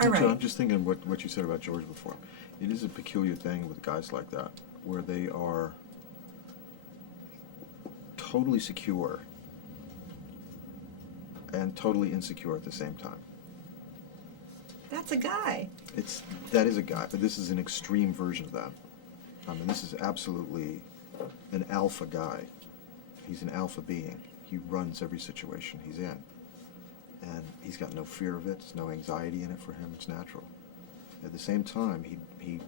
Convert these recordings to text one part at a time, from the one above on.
All right. I'm just thinking what you said about George before. It is a peculiar thing with guys like that, where they are totally secure and totally insecure at the same time. That's a guy. That is a guy, but this is an extreme version of that. I mean, this is absolutely an alpha guy. He's an alpha being. He runs every situation he's in. And he's got no fear of it. There's no anxiety in it for him. It's natural. At the same time, he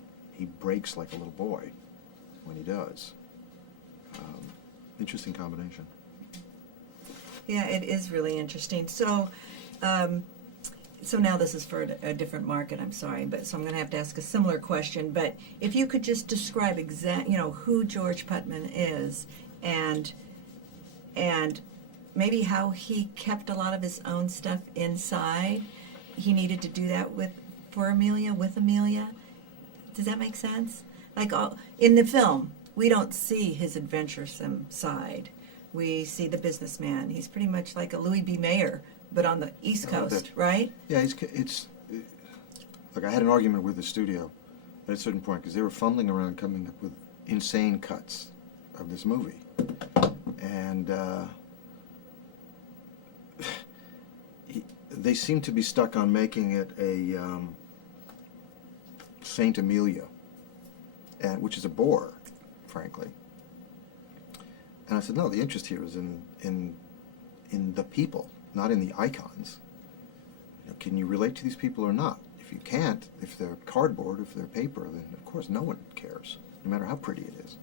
breaks like a little boy when he does. Interesting combination. Yeah, it is really interesting. So, so now this is for a different market. I'm sorry, but so I'm going to have to ask a similar question. But if you could just describe who George Putman is, and maybe how he kept a lot of his own stuff inside. He needed to do that with Amelia. Does that make sense? Like in the film, we don't see his adventuresome side. We see the businessman. He's pretty much like a Louis B. Mayer, but on the East Coast, right? Yeah, look, I had an argument with the studio at a certain point because they were fumbling around coming up with insane cuts of this movie. And they seem to be stuck on making it a Saint Amelia, which is a bore, frankly. And I said, no, the interest here is in the people, not in the icons. Can you relate to these people or not? If you can't, if they're cardboard, if they're paper, then of course no one cares, no matter how pretty it is.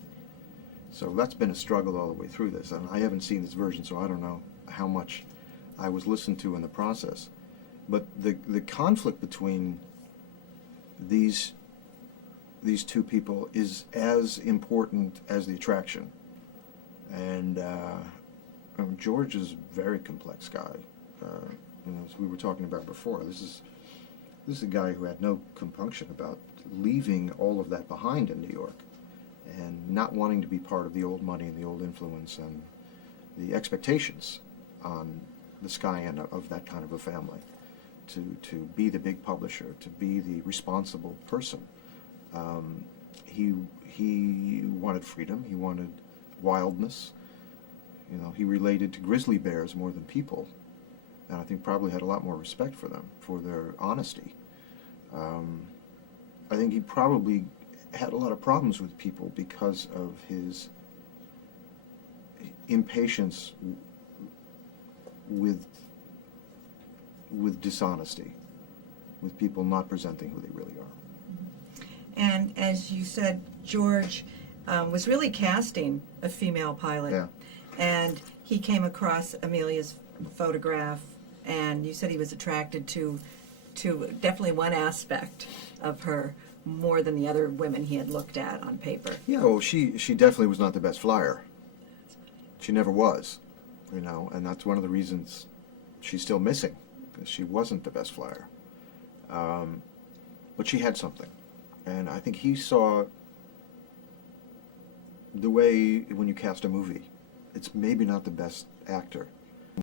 So that's been a struggle all the way through this, and I haven't seen this version, so I don't know how much I was listened to in the process. But the conflict between these two people is as important as the attraction. And George is a very complex guy. As we were talking about before, this is a guy who had no compunction about leaving all of that behind in New York and not wanting to be part of the old money and the old influence and the expectations on the sky end of that kind of a family, to be the big publisher, to be the responsible person. He wanted freedom. He wanted wildness. He related to grizzly bears more than people, and I think probably had a lot more respect for them, for their honesty. I think he probably had a lot of problems with people because of his impatience with dishonesty, with people not presenting who they really are. And as you said, George was really casting a female pilot. Yeah. And he came across Amelia's photograph, and you said he was attracted to definitely one aspect of her more than the other women he had looked at on paper. Yeah, well, she definitely was not the best flyer. She never was, and that's one of the reasons she's still missing, because she wasn't the best flyer. But she had something, and I think he saw the way when you cast a movie, it's maybe not the best actor,